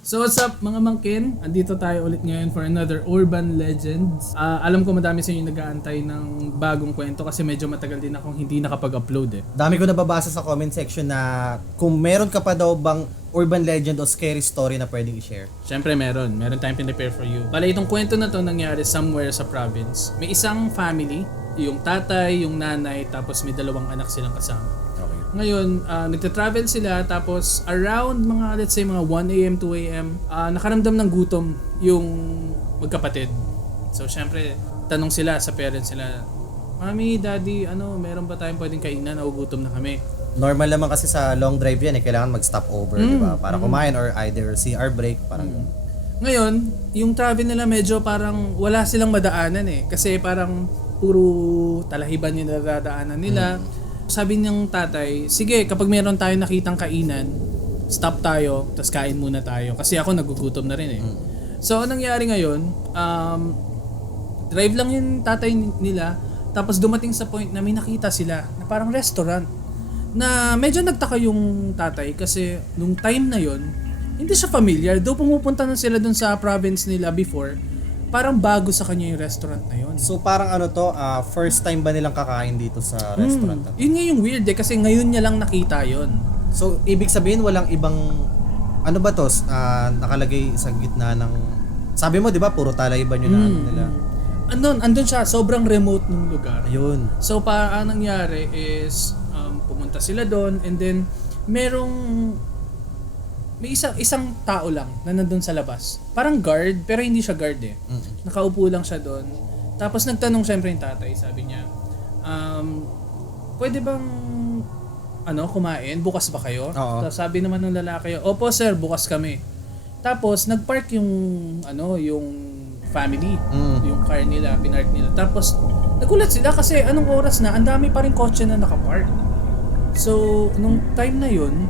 So what's up mga mangkin? Andito tayo ulit ngayon for another Urban Legends. Alam ko madami sa inyo nag-aantay ng bagong kwento kasi medyo matagal din akong hindi nakapag-upload eh. Dami ko nababasa sa comment section na kung meron ka pa daw bang urban legend o scary story na pwedeng i-share. Siyempre meron tayong pinrepare for you. Bale itong kwento na to nangyari somewhere sa province. May isang family, yung tatay, yung nanay, tapos may dalawang anak silang kasama. Okay. Ngayon, nagta-travel sila tapos around mga let's say mga 1 AM, 2 AM, nakaramdam ng gutom yung magkapatid. So syempre, tanong sila sa parents sila, Mami, Daddy, meron ba tayong pwedeng kainan? Nagugutom na kami. Normal naman kasi sa long drive yan, kailangan mag-stop over, di ba? Para kumain or either CR break, parang Ngayon, yung travel nila medyo parang wala silang madaanan eh. Kasi parang puro talahiban yung nadadaanan nila. Sabi ng tatay, sige, kapag meron tayong nakitang kainan, stop tayo, tapos kain muna tayo. Kasi ako nagugutom na rin eh. So, anong nangyari ngayon, drive lang yung tatay nila, tapos dumating sa point na may nakita sila na parang restaurant. Na medyo nagtaka yung tatay kasi nung time na yon hindi siya familiar. Though pumupunta na sila dun sa province nila before, parang bago sa kanya yung restaurant na yon. So parang first time ba nilang kakain dito sa restaurant? Yun nga yung weird eh, kasi ngayon niya lang nakita yon. So ibig sabihin walang ibang nakalagay sa gitna ng, sabi mo di ba puro talayban yun na nila. Andun siya, sobrang remote ng lugar. Ayun. So ang nangyari is pumunta sila doon and then may isang tao lang na nandun sa labas. Parang guard, pero hindi siya guard eh. Nakaupo lang siya doon. Tapos nagtanong syempre yung tatay, sabi niya, pwede bang kumain? Bukas ba kayo? Oo. Tapos sabi naman ng lalaki, opo sir, bukas kami. Tapos nagpark yung family, yung car nila, pinark nila. Tapos nagulat sila kasi anong oras na, ang dami pa rin kotse na nakapark. So, nung time na yun,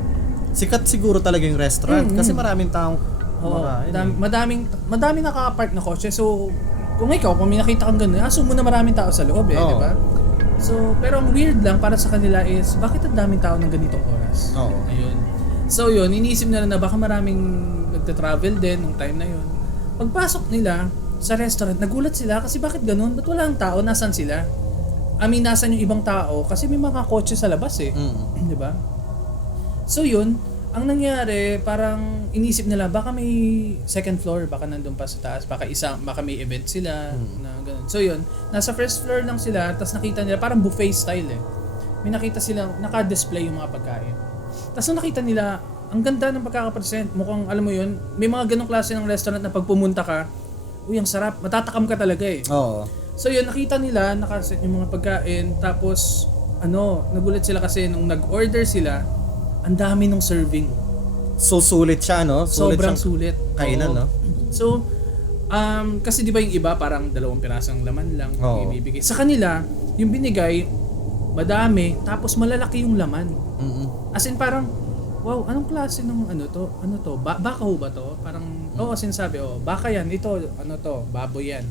sikat siguro talaga yung restaurant kasi maraming taong madaming nakapark na kotse. So, kung may nakita kang gano'n, assume mo na maraming tao sa loob eh, di ba? So, pero ang weird lang para sa kanila is, bakit ang daming tao ng ganitong oras? Oo. Ayun. So, yun, iniisip nila na baka maraming nagta-travel din nung time na yun. Pagpasok nila sa restaurant, nagulat sila kasi bakit ganun? Ba't wala ang tao? Nasaan sila? Nasan yung ibang tao? Kasi may mga kotse sa labas eh. Di ba? So yun, ang nangyari, parang inisip nila, baka may second floor, baka nandun pa sa taas, baka may event sila, na ganun. So yun, nasa first floor lang sila, tapos nakita nila, parang buffet style eh. May nakita silang, naka-display yung mga pagkain. Tapos nung nakita nila, ang ganda ng pagkakapresent, mukhang alam mo yun, may mga ganong klase ng restaurant na pag pumunta ka, uy, ang sarap, matatakam ka talaga eh. Oo. So yun, nakita nila, nakaset yung mga pagkain, tapos nagulat sila kasi nung nag-order sila, ang dami ng serving. So sulit siya, no? Sobrang sulit. Kainan, no? So, kasi di ba yung iba parang 2 pirasong laman lang yung ibibigay. Sa kanila, yung binigay, madami, tapos malalaki yung laman. As in parang, wow, anong klase ng Ano to? Baka ho ba to? Parang, sinasabi, baka yan, ito, baboy yan.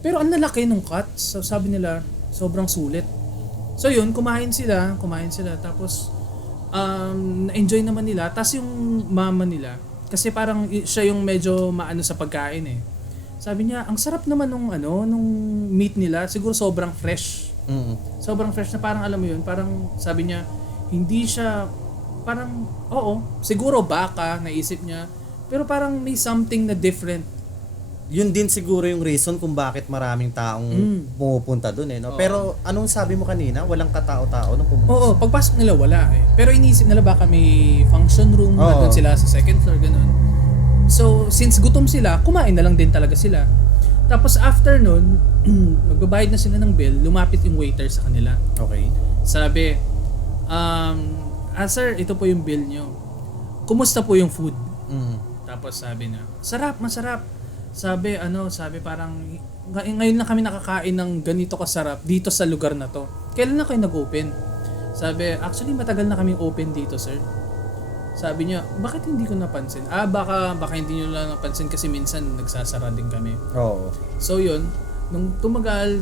Pero ang lalaki ng cut, so sabi nila, sobrang sulit. So yun, kumain sila, tapos, na-enjoy naman nila. Tapos yung mama nila, kasi parang siya yung medyo maano sa pagkain eh. Sabi niya, ang sarap naman nung meat nila, siguro sobrang fresh. Sobrang fresh na parang alam mo yun, parang sabi niya, hindi siya, parang, siguro baka, naisip niya, pero parang may something na different. Yun din siguro yung reason kung bakit maraming taong pumupunta dun eh, no? Pero anong sabi mo kanina? Walang katao-tao nung pumunta? Oo, pagpasok nila wala eh. Pero iniisip nila baka may function room, doon sila sa second floor, ganun. So, since gutom sila, kumain na lang din talaga sila. Tapos after nun, magbabayad na sila ng bill, lumapit yung waiter sa kanila. Okay. Sabi, sir, ito po yung bill nyo. Kumusta po yung food? Tapos sabi na, masarap. Sabi parang, ngayon lang kami nakakain ng ganito kasarap dito sa lugar na to. Kailan na kayo nag-open? Sabi, actually matagal na kami open dito, sir. Sabi niya, bakit hindi ko napansin? Baka hindi nyo lang napansin kasi minsan nagsasara din kami. Oo. So yun, nung tumagal,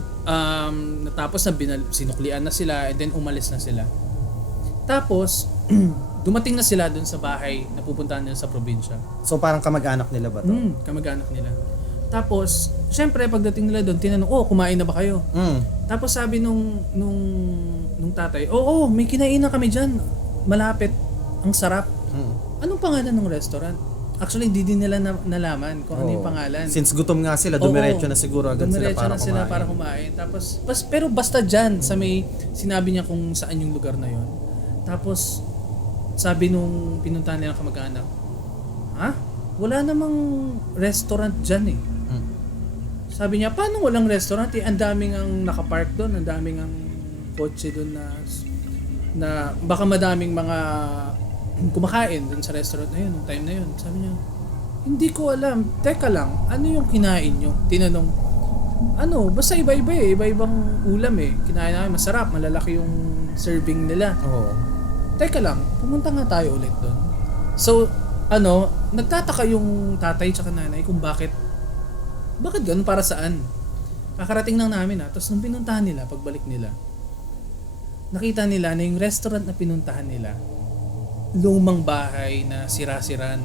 natapos na sinuklian na sila and then umalis na sila. Tapos, dumating na sila dun sa bahay na pupuntahan nila sa probinsya. So parang kamag-anak nila ba to? Kamag-anak nila. Tapos, syempre pagdating nila doon, tinanong, kumain na ba kayo? Tapos sabi nung tatay, oo, may kinainan kami dyan. Malapit. Ang sarap. Anong pangalan ng restaurant? Actually, hindi din nila nalaman kung ano yung pangalan. Since gutom nga sila, dumiretso na siguro agad sila para kumain. Tapos, pero basta dyan, sa may sinabi niya kung saan yung lugar na yon. Tapos, sabi nung pinuntahan nilang kamag-anak, wala namang restaurant dyan eh. Sabi niya, paano walang restaurant? Ang daming ang nakapark doon, ang daming ang kotse doon na baka madaming mga kumakain doon sa restaurant na yun, nung time na yun. Sabi niya, hindi ko alam. Teka lang, ano yung kinain nyo? Tinanong, basta iba-iba eh. Iba-ibang ulam eh. Kinain namin, masarap, malalaki yung serving nila. Teka lang, pumunta nga tayo ulit doon. So, nagtataka yung tatay tsaka nanay kung bakit ganun, para saan? Kakarating lang namin tapos nung pinuntahan nila, pagbalik nila, nakita nila na yung restaurant na pinuntahan nila, lumang bahay na sira-sira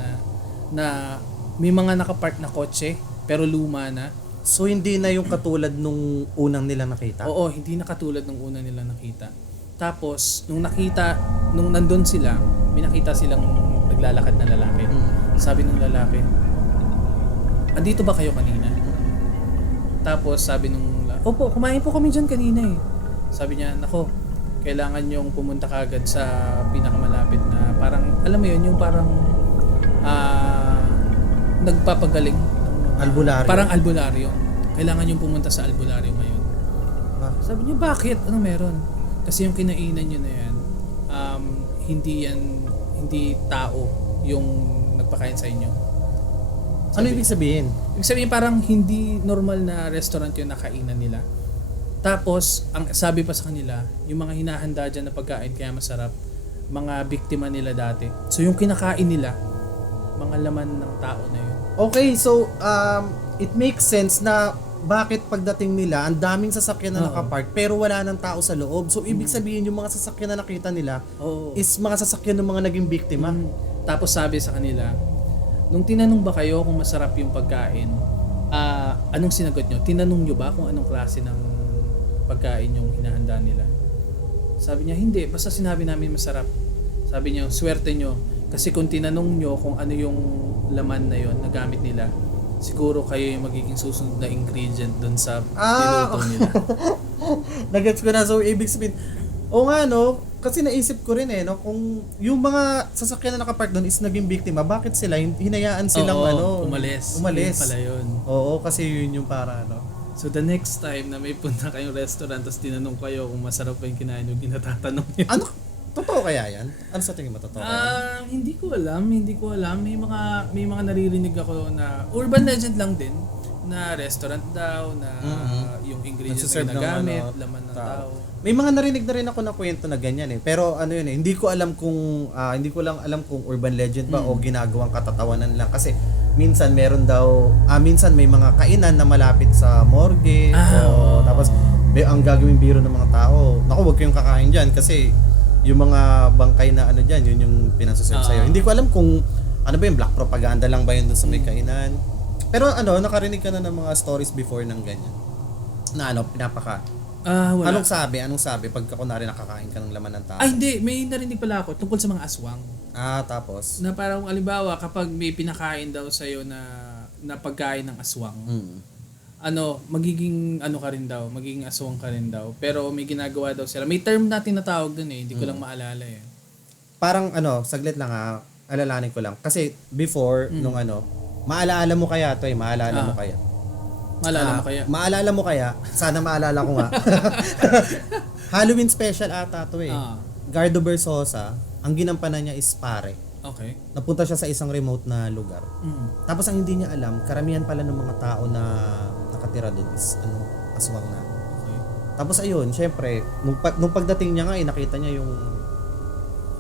na may mga nakapark na kotse pero luma na. So hindi na yung katulad nung unang nila nakita? Oo, hindi na katulad nung unang nila nakita. Tapos nung nandun sila, may nakita silang naglalakad na lalaki. Sabi nung lalaki, andito ba kayo kanina? Tapos sabi nung opo, kumain po kami dyan kanina eh. Sabi niya, nako, kailangan yung pumunta kagad sa pinakamalapit na parang, alam mo yun, yung parang nagpapagaling. Albularyo. Parang albularyo. Kailangan yung pumunta sa albularyo ngayon. Sabi niya, bakit? Ano meron? Kasi yung kinainan nyo na yan, hindi tao yung nagpakain sa inyo. Ano ibig sabihin? Ibig sabihin parang hindi normal na restaurant yung nakainan nila. Tapos, ang sabi pa sa kanila, yung mga hinahanda dyan na pagkain kaya masarap, mga biktima nila dati. So yung kinakain nila, mga laman ng tao na yun. Okay, so it makes sense na bakit pagdating nila, ang daming sasakyan na nakapark pero wala nang tao sa loob. So ibig sabihin yung mga sasakyan na nakita nila is mga sasakyan ng mga naging biktima. Tapos sabi sa kanila, nung tinanong ba kayo kung masarap yung pagkain, anong sinagot nyo? Tinanong nyo ba kung anong klase ng pagkain yung hinahanda nila? Sabi niya, hindi. Basta sinabi namin masarap. Sabi niya, swerte nyo. Kasi kung tinanong nyo kung ano yung laman na yon na gamit nila, siguro kayo yung magiging susunod na ingredient dun sa niluto nila. Nagets ko na. So, ibig sabihin, kasi naisip ko rin kung yung mga sasakyan na nakapark doon is naging biktima, bakit sila hinayaan silang umalis. Yun pala yun. Oo, kasi yun yung para So the next time na may punta kayong restaurant tapos tinanong kayo kung masarap ba yung kinain yung ginatatanong niyo. Totoo kaya yan? Ano sa tingin mo totoo kaya? Hindi ko alam. May mga naririnig ako na urban legend lang din na restaurant daw na yung ingredients na ginagamit, laman ng tao. May mga narinig na rin ako na kwento na ganyan pero hindi ko lang alam kung urban legend ba o ginagawang katatawanan lang kasi minsan meron daw minsan may mga kainan na malapit sa morgue tapos ang gagawing biro ng mga tao, naku, wag kayong kakain diyan kasi yung mga bangkay na diyan, yun yung pinasuserve sa'yo. Hindi ko alam kung ano ba yung black propaganda lang ba yun doon sa may kainan. Pero nakarinig ka na ng mga stories before ng ganyan na pinapaka wala. Anong sabi pagka kunwari nakakain ka ng laman ng tao? Hindi, may narinig pala ako tungkol sa mga aswang. Tapos na parang alimbawa kapag may pinakain daw sa iyo na pagkain ng aswang. Magiging ka rin daw, magiging aswang ka rin daw. Pero may ginagawa daw sila. May term natin na tawag doon hindi ko lang maalala eh. Parang saglit lang alalahanin ko lang. Kasi before nung maalala mo kaya to maalala mo kaya? Maalala mo kaya? Sana maalala ko nga. Halloween special ata to Gardo Versosa, ang ginampanan niya is pare. Okay. Napunta siya sa isang remote na lugar. Tapos ang hindi niya alam, karamihan pala ng mga tao na nakatira doon is aswang na. Okay. Tapos ayun, syempre, nung pagdating niya nga nakita niya yung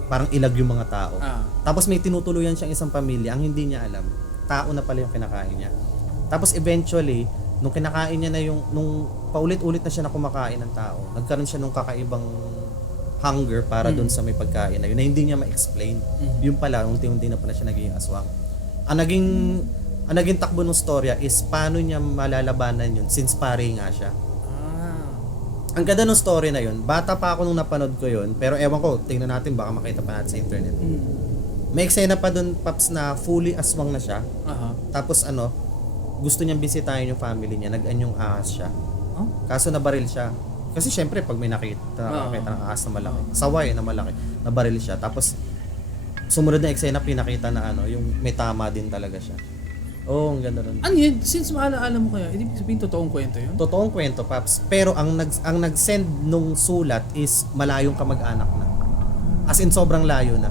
parang ilag yung mga tao. Tapos may tinutuluyan siyang isang pamilya, ang hindi niya alam, tao na pala yung kinakain niya. Tapos eventually, nung kinakain niya na nung paulit-ulit na siya na kumakain ng tao, nagkaroon siya nung kakaibang hunger para doon sa may pagkain na yun na hindi niya ma-explain. Yung pala, unti-unti na pala siya naging aswang. Ang naging takbo ng storya is paano niya malalabanan yun since pare nga siya. Ang ganda ng story na yun, bata pa ako nung napanood ko yun, pero ewan ko, tingnan natin, baka makita pa natin sa internet. May eksena pa dun, Paps, na fully aswang na siya. Tapos gusto niyang bisitahin yung family niya, nag-anyong ahas siya. Kaso nabaril siya. Kasi syempre, pag may nakita ng ahas na malaki, saway na malaki, nabaril siya. Tapos, sumunod na eksena, pinakita na yung may tama din talaga siya. Oo, ang ganda rin. Ano yun? Since maalaala mo kaya, ibig sabihin totoong kwento yun? Totoong kwento, Paps. Pero ang nag-send nung sulat is malayong kamag-anak na. As in, sobrang layo na.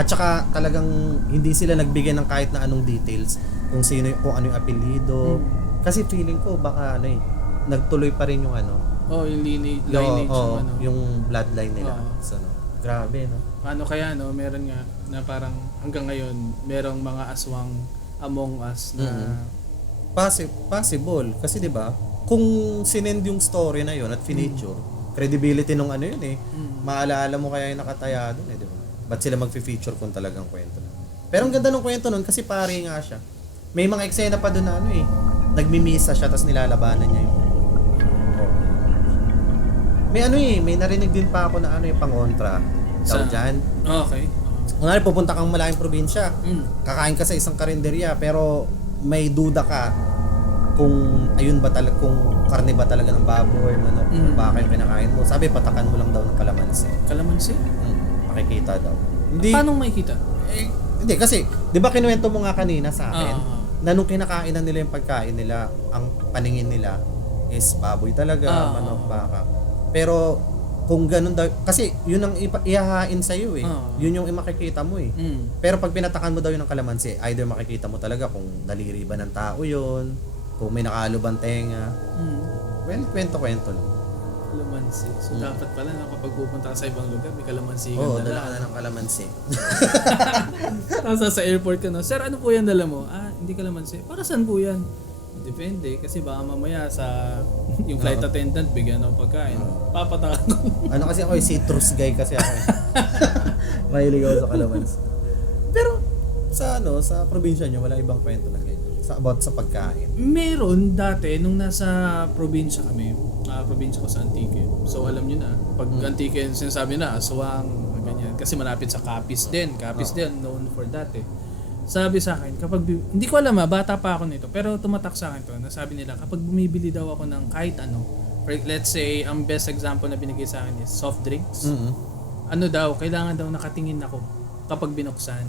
At saka talagang hindi sila nagbigay ng kahit na anong details kung ano yung apelyido. Kasi feeling ko baka nagtuloy pa rin yung yung lineage yung bloodline nila. So, grabe, no? Paano kaya, meron nga na parang hanggang ngayon, merong mga aswang among us na... Possible. Kasi di ba kung sinend yung story na yun at finiture, credibility nung yun maalala mo kaya yung nakataya dun di ba? Ba't sila mag-feature kung talagang kwento? Pero ang ganda ng kwento nun kasi pare nga siya. May mga eksena pa dun na nagmimisa siya tapos nilalabanan niya yung may narinig din pa ako na yung pangontra daw dyan. Okay. Kunwari pupunta kang malaking probinsya, kakain ka sa isang karinderya pero may duda ka kung kung karne ba talaga ng baboy, manok, baka yung kinakain mo. Sabi patakan mo lang daw ng kalamansi. Kalamansi? Makikita daw. Paano makikita? Hindi kasi, 'di ba kinuwento mo nga kanina sa akin na nung kinakainan nila yung pagkain nila, ang paningin nila is baboy talaga, manok, baka. Pero kung ganun daw, kasi yun ang ihahain sa iyo Yun yung makikita mo Pero pag pinatakan mo daw yun ng kalamansi, either makikita mo talaga kung daliri ba ng tao yun, kung may nakalubang tenga. Well, kwento-kwento lang. Kalamansi. So dapat pala kapag pupunta ka sa ibang lugar, may kalamansi ka dala ka na ng kalamansi. Tapos sa airport ka Sir, ano po yan dala mo? Hindi kalamansi. Para saan po yan? Depende, kasi baka mamaya sa yung flight attendant bigyan ng pagkain. Papatakan ko. Kasi ako citrus guy kasi ako. Mahilig ako sa kalamansi. Pero sa probinsya niyo wala ibang kwento na ganyan about sa pagkain. Meron dati nung nasa probinsya kami. Probinsya ko sa Antique. So alam niyo na, pag Antique sinasabi na aswang ganyan kasi malapit sa Capiz din. Capiz din known for that Sabi sa akin, hindi ko alam bata pa ako nito, pero tumatak sa akin to, nasabi nila, kapag bumibili daw ako ng kahit let's say, ang best example na binigay sa akin is soft drinks. Kailangan daw nakatingin ako kapag binuksan.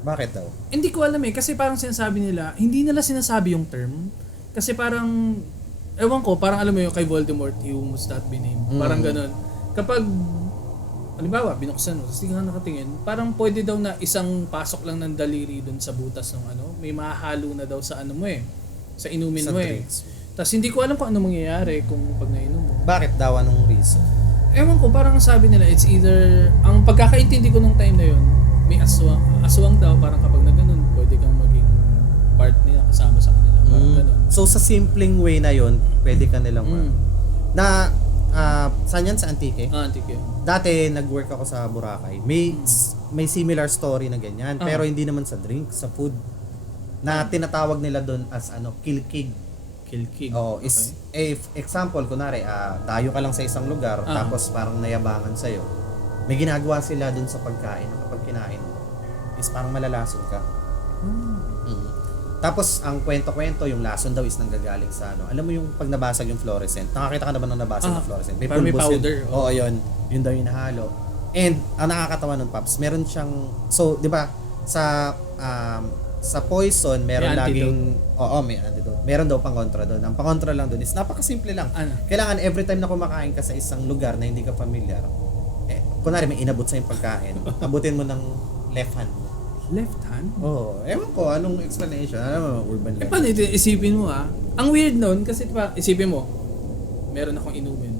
Bakit daw? Hindi ko alam kasi parang sinasabi nila, hindi nila sinasabi yung term, kasi parang, ewan ko, parang alam mo yung kay Voldemort, you must not be named. Parang ganun. Kapag halimbawa, binuksan mo, tapos hindi ka nakatingin, parang pwede daw na isang pasok lang ng daliri dun sa butas ng may mahalo na daw sa sa inumin mo drinks. Tapos hindi ko alam kung ano mangyayari kung pag nainom mo. Bakit daw? Anong reason? Ewan ko, parang sabi nila, it's either, ang pagkakaintindi ko nung time na yun, may aswang daw, parang kapag na ganun, pwede kang maging part nila, kasama sa kanila, parang ganun. So sa simpleng way na yun, pwede ka nilang saan yan? Sa Antique? Antique. Dati, nag-work ako sa Boracay. May similar story na ganyan. Pero hindi naman sa drink, sa food. Na tinatawag nila doon as kilkig. Kilkig? Oo. Example, kunwari, tayo ka lang sa isang lugar, tapos parang nayabangan sa'yo. May ginagawa sila doon sa pagkain. Kapag kinain mo, is parang malalason ka. Tapos, ang kwento-kwento, yung lason daw is nanggagaling sa alam mo yung pag nabasag yung fluorescent. Nakakita ka na ba ng nabasag na fluorescent? May parang may pulbos powder. Yun. Oo, yun. Yun daw yung nahalo. And, ang nakakatawa nun, Paps, meron siyang, so, di ba, sa poison, meron may laging, may antidote. Meron daw pang-kontra doon. Ang pang-kontra lang doon is, napakasimple lang. Kailangan, every time na kumakain ka sa isang lugar na hindi ka familiar, kunwari may inabot sa yung pagkain, abutin mo ng left hand. Left hand? Ewan ko, anong explanation? Ano mo, urban legend? Paano isipin mo Ang weird nun, kasi diba, isipin mo, meron akong inumin.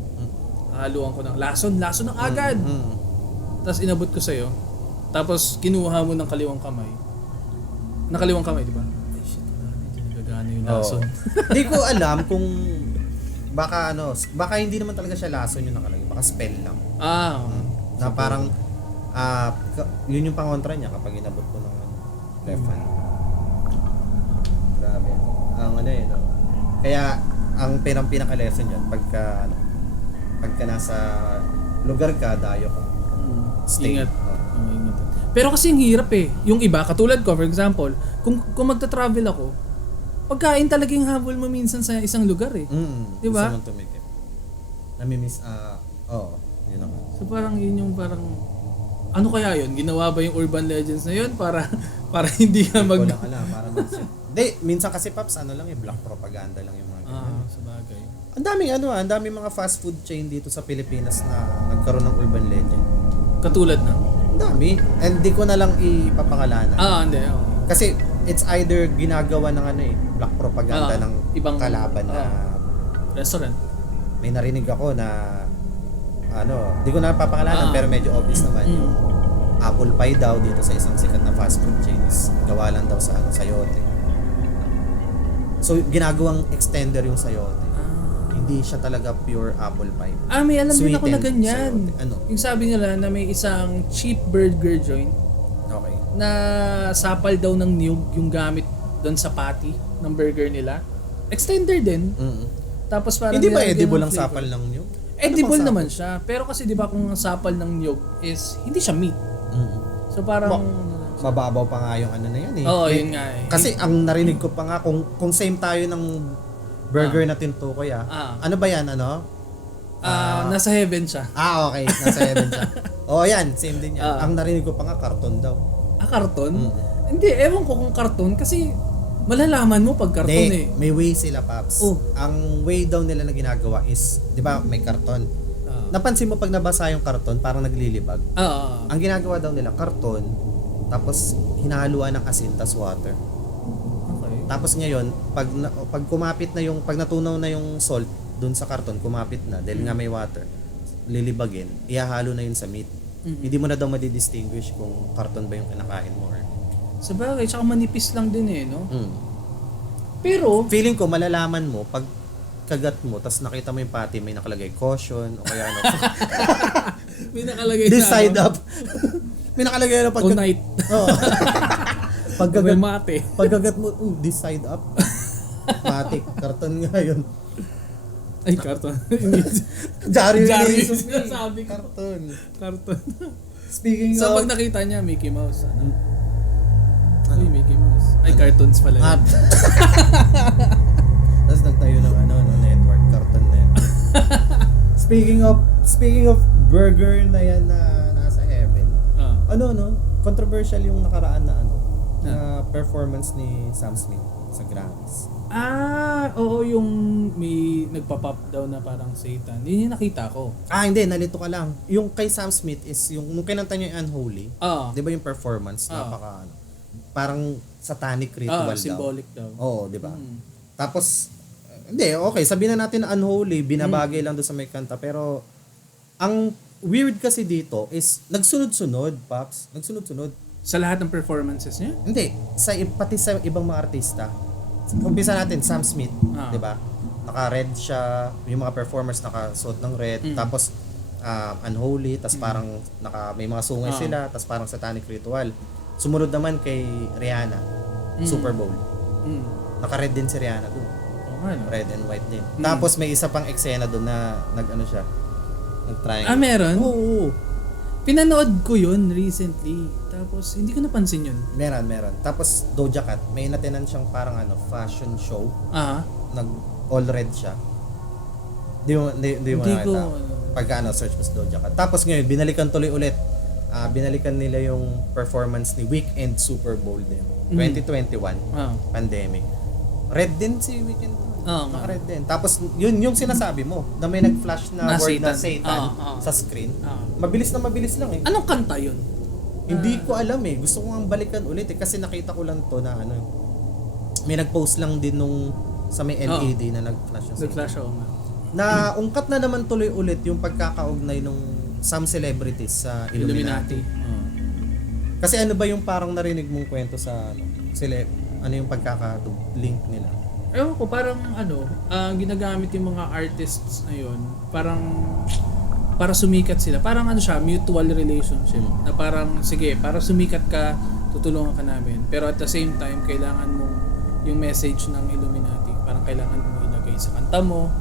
Haluan ko ng lason ng agad. Tapos inabot ko sa'yo. Tapos kinuha mo ng kaliwang kamay. Nakaliwang kamay, di ba? Ay shit, hindi nagagana yung lason. Hindi ko alam kung baka hindi naman talaga siya lason yung nakalagay, baka spell lang. Na parang yun yung pangontra niya kapag inabot ko ng left hand. Grabe. Ang no. Kaya ang pinaka-lesson diyan pagka nasa lugar ka, dayo ka. Stay. Ingat. Ingat. Pero kasi ang hirap eh. Yung iba, katulad ko, for example, kung magta-travel ako, pagkain talagang habol mo minsan sa isang lugar eh. Di ba? Gusto mong tumikip. Nami-miss, yun naman. So parang yun yung parang, ano kaya yun? Ginawa ba yung urban legends na yun para hindi ka Hindi ko lang alam, para mag-set. Hindi, minsan kasi Paps, black propaganda lang yung mga ganyan. sa bagay. Ang daming mga fast food chain dito sa Pilipinas na nagkaroon ng urban legend. Katulad na? Ang dami. And di ko na lang ipapangalanan. Hindi. Kasi it's either ginagawa ng black propaganda ng ibang kalaban na restaurant. May narinig ako na di ko na papangalanan pero medyo obvious naman yung apple pie daw dito sa isang sikat na fast food chains. Gawa lang daw sa sayote. So ginagawang extender yung sayote. Hindi siya talaga pure apple pie. May alam din ako na ganyan. Ano? Yung sabi nila na may isang cheap burger joint Okay. na sapal daw ng niyog yung gamit doon sa patty ng burger nila. Extender din. Tapos parang hindi ba nilalagyan edible ng ang flavor. sapal ng niyog? Edible Ano bang naman siya. Pero kasi di ba kung ang sapal ng niyog is hindi siya meat. So parang Mababaw pa nga yung na yan eh. Oo, yun nga eh. Kasi ang narinig ko pa nga kung same tayo ng burger na tinutukoy ano ba yan nasa heaven siya. Okay, nasa heaven siya. Yan, same din yan. Ang narinig ko pa nga karton daw. Karton? Hindi, ewan ko kung karton kasi malalaman mo pag karton eh. May way sila, Paps. Ang way daw nila na ginagawa is, di ba, may karton. Napansin mo pag nabasa yung karton, parang naglilibag. Ang ginagawa daw nila, karton, tapos hinahaluan ng asin, tas water. Okay. Tapos ngayon, pag kumapit na pag natunaw na yung salt dun sa karton, kumapit na, dahil nga may water, lilibagin, ihahalo na yun sa meat. Hindi mo na daw madidistinguish kung karton ba yung kinakain mo or... Sa bagay, tsaka manipis lang din eh, no? Pero, feeling ko, malalaman mo, pag kagat mo, tas nakita mo yung patty, may nakalagay caution, o kaya may nakalagay this na, side up. May nakalagay na pag... Tonight. Pagkagat mo, this side up. Matik, karton nga yun. Ay, karton. Jari Sabi ko. Karton. Speaking So, of... pag nakita niya, Mickey Mouse. Ay, Mickey Mouse. Ay, cartoons pala yun. Tapos nagtayo ng network, karton na yun. Speaking of burger na yan na nasa heaven. Controversial yung nakaraan na na performance ni Sam Smith sa Grammys. Oo, yung may nagpa-pop daw na parang Satan. Yun yung nakita ko. Hindi, nalito ka lang. Yung kay Sam Smith is yung kinanta niya yung Unholy. 'Di ba yung performance napaka parang satanic ritual daw. Symbolic daw. Oo, 'di ba? Tapos hindi, okay, sabihin na natin na Unholy, binabagay lang doon sa may kanta, pero ang weird kasi dito is nagsunod-sunod, Paps. Nagsunod-sunod. Sa lahat ng performances niya? Hindi, pati sa ibang mga artista. Umpisa natin, Sam Smith, 'di ba? Naka-red siya, yung mga performers nakasuot ng red, tapos Unholy, tapos parang may mga sungay sila, tapos parang satanic ritual. Sumunod naman kay Rihanna, Super Bowl. Naka-red din si Rihanna doon. Red and white din. Tapos may isa pang eksena doon na nag-triangle. Meron? Oo. Pinanood ko yun recently. Tapos hindi ko napansin yun. Meron. Tapos Doja Cat, may natinan siyang parang fashion show. All red siya. Di mo nakita. Pagka search mo sa Doja Cat. Tapos ngayon, binalikan tuloy ulit. Binalikan nila yung performance ni Weeknd Super Bowl din. 2021, pandemic. Red din si Weeknd. Naka-red din. Tapos yun yung sinasabi mo, na may nag-flash na word na Satan sa screen. Mabilis lang eh. Anong kanta yun? Hindi ko alam eh. Gusto ko nga balikan ulit eh. Kasi nakita ko lang to na may nag-post lang din nung sa may LED na nag-flash yung Nag-flash na ungkat na naman tuloy ulit yung pagkakaugnay nung some celebrities sa Illuminati. Kasi ano ba yung parang narinig mong kwento sa yung pagkaka-link nila? Ewan ko, parang ginagamit yung mga artists na yun, parang para sumikat sila. Parang siya, mutual relationship. Na parang, sige, para sumikat ka, tutulungan ka namin. Pero at the same time, kailangan mo yung message ng Illuminati. Parang kailangan mo ilagay sa kanta mo.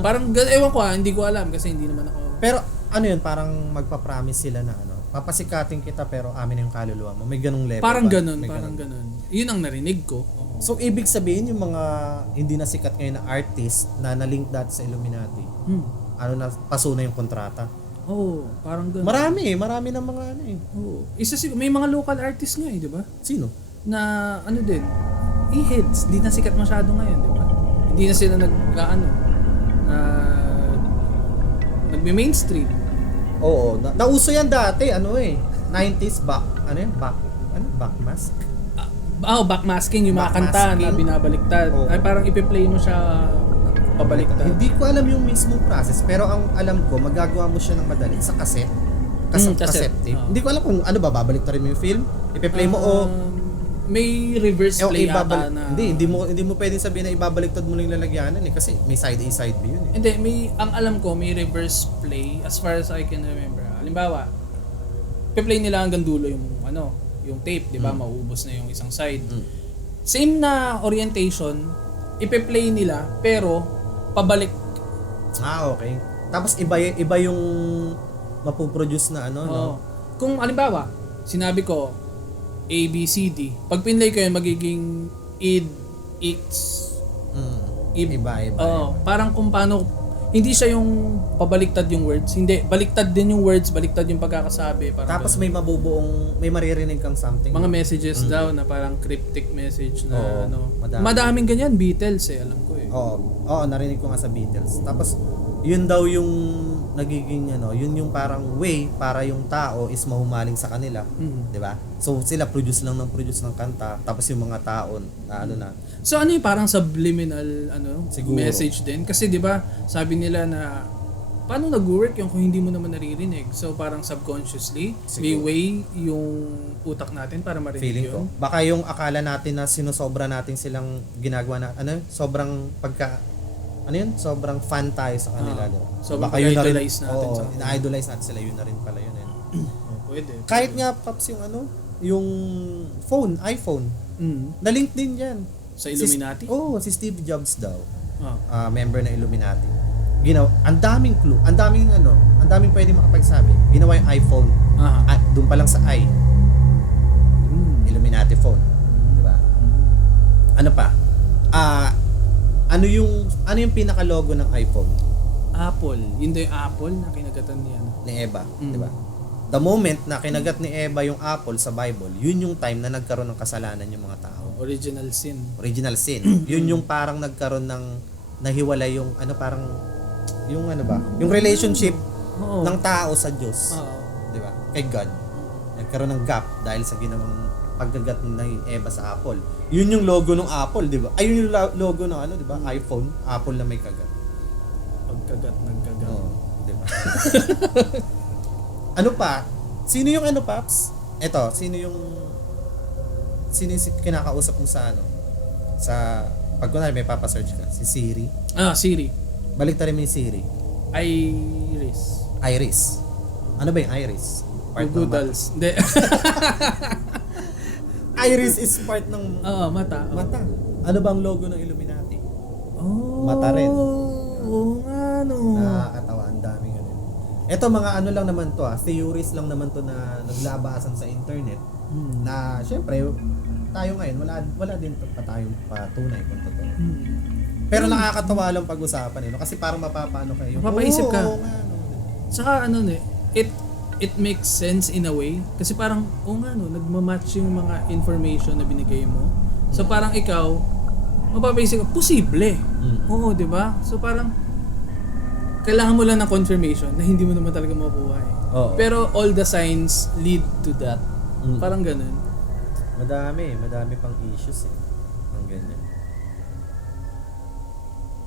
Parang ewan ko hindi ko alam kasi hindi naman ako... Pero ano yun, parang magpa-promise sila na papasikatin kita pero amin yung kaluluwa mo. May ganung level Parang ba? ganun, May parang ganun. Yun ang narinig ko. So, ibig sabihin yung mga hindi na sikat ngayon na artist na na-link dati sa Illuminati, paso na yung kontrata. Parang ganun. Marami ng mga Isa may mga local artists nga di ba? Sino? Na din, E-heads, di na sikat masyado ngayon, di ba? Hindi na sila nagme-mainstream. Oo, nauso yan dati, 90s backmask? Backmasking yung mga kanta na binabaliktad. Ay parang ipi-play mo siya pabaliktad. Hindi ko alam yung mismong process, pero ang alam ko, magagawa mo siya ng madali sa cassette. Cassette tape. Hindi ko alam kung babaliktarin mo yung film, ipi-play mo may reverse play ata na... Hindi mo pwedeng sabihin na ibabaliktad mo lang yung lalagyanan kasi may side A, side B yun Hindi, ang alam ko, may reverse play as far as I can remember. Halimbawa, ipi-play nila hanggang dulo yung tape, di ba? Mauubos na yung isang side. Same na orientation, ipe-play nila, pero pabalik. Okay. Tapos iba yung mapuproduce na no? Kung halimbawa, sinabi ko, A, B, C, D. Pag pinlay ko yun, magiging id, its, iba. Parang kung paano, hindi siya yung pabaliktad yung words. Hindi, baliktad din yung words, baliktad yung pagkakasabi. Tapos ganun. may maririnig kang something. Mga messages daw na parang cryptic message na madaming ganyan, Beatles alam ko Oo, narinig ko nga sa Beatles. Tapos, yun daw yung nagiging yun yung parang way para yung tao is mahumaling sa kanila, 'di ba? So sila produce ng kanta, tapos yung mga tao na So yung parang subliminal Siguro. message din kasi 'di ba? Sabi nila na paano nag-work yung kung hindi mo naman naririnig. So parang subconsciously may way yung utak natin para marinig feeling yun. ko. Baka yung akala natin na sinusobra natin silang ginagawa na sobrang sobrang fan tayo sa kanila. So baka yun na rin, idolize natin sa kanila. ina-idolize natin sila, yun na rin pala yun. Pwede. Kahit nga Pops yung iPhone, na-link din yan. Sa Illuminati? Si Steve Jobs daw. Member Member na Illuminati. Ang daming clue, ang daming pwedeng makapagsabi. Ginawa yung iPhone. Doon pa lang sa I. Illuminati phone. Di ba? Ano pa? Ano yung pinaka-logo ng iPhone? Apple. Yun daw yung Apple na kinagatan niya. Ni Eva, di ba? The moment na kinagat ni Eva yung apple sa Bible, yun yung time na nagkaroon ng kasalanan yung mga tao. Original sin. Yun yung parang nagkaroon ng nahiwalay yung parang yung yung relationship ng tao sa Diyos. Di ba? Kay God. Nagkaroon ng gap dahil sa ginawang pagkagat ni Eva sa apple. Yun yung logo ng Apple, di ba? Ay, yun yung logo ng di ba? iPhone, Apple na may kagat. Pagkagat, nagkagat. Di ba? Ano pa? Sino yung Paps? Sino yung kinakausap mo sa sa pag kunwari may papasearch ka, si Siri. Siri. Baliktarin mo yung Siri. Iris. Ano ba yung Iris? Googles. Hindi. Iris is part ng mata. Mata. Ano bang logo ng Illuminati? Mata rin. Oo nga Nakakatawa, ang daming Ito mga lang naman to theories lang naman to na naglabasan sa internet. Na syempre tayo ngayon wala din pa tayong patunay kung totoo. Pero nakakatawa lang pag-usapan kasi parang mapapaano kayo. Mapapaisip ka. Saka it makes sense in a way kasi parang nagma-match yung mga information na binigay mo. So parang ikaw mapapaisip ka posible. Oo, 'di ba? So parang kailangan mo lang ng confirmation na hindi mo naman talaga makukuha Pero all the signs lead to that. Parang ganun. Madami pang issues